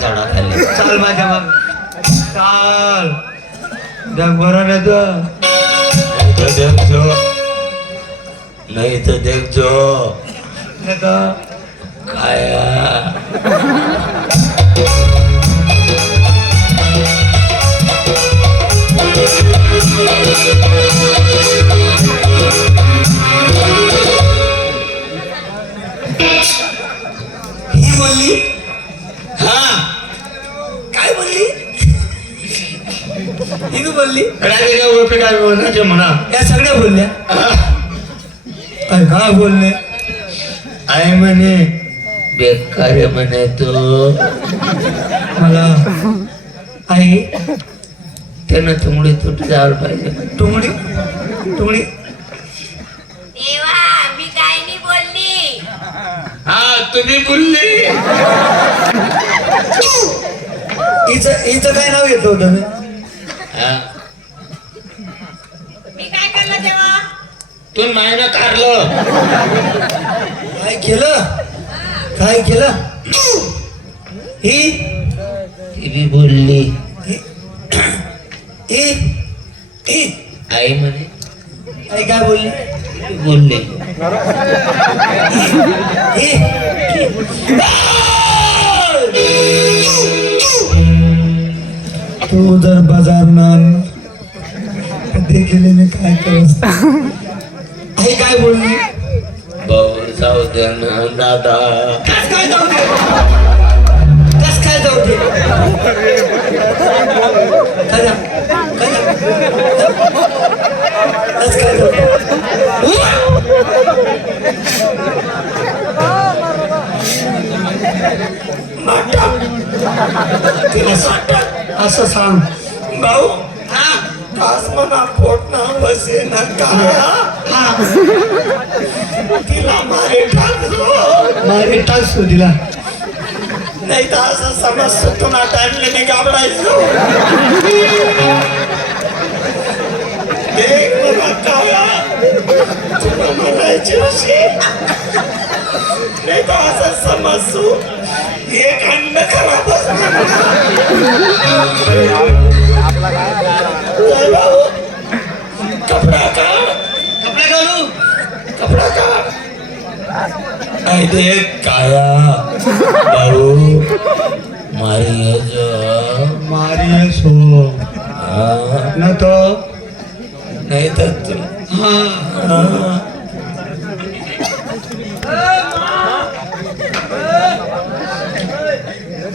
झाडाखाली चाल माझ्या माग चाल जग बरं नाही तर नाही तर देखजो नाही तर देखजो नाही तर काय ही बोलली हा काय बोलली? बी बोलली? काय बोलायचे म्हणा या सगळ्या बोलल्या. काय काय बोलले? आहे म्हणे बेकार म्हणे तो. मला आई त्यानं तुमडी तुट जायला पाहिजे म्हणे. टुंगडी टुंगडी देवा मी काय नाही बोलली हा तुम्ही बोलली. हिचं हिचं काय नाव येतं होतं मी? हा. मी काय करलं तेव्हा? तू मायनं कारलं. काय केलं? काय केलं? ही? बोलली. ही? ही? ही? आई म्हणे आई काय बोलली? बोलली. तू जर बाजार नान देखील मी काय करत? आई काय बोलली? भाऊ जाऊ दे ना दादा. कस काय जाऊ दे? कस काय जाऊ दे? करा करा. कस काय जाऊ दे? असं सांग भाऊ हा म्हणा पोट ना बसे ना हा तिला मारे टाकलो मारे तिला नाही तर असं समज तुला टाइमले मी घाबरायचो म्हणायची अशी नाही तर असं समजतो एक अन्न भाऊ कपडा काढ कपडा काढू. कपडा काढ. आई देख काया. भाऊ मारी जो मारिए सो हा. न तो? नाही तर तू हाँ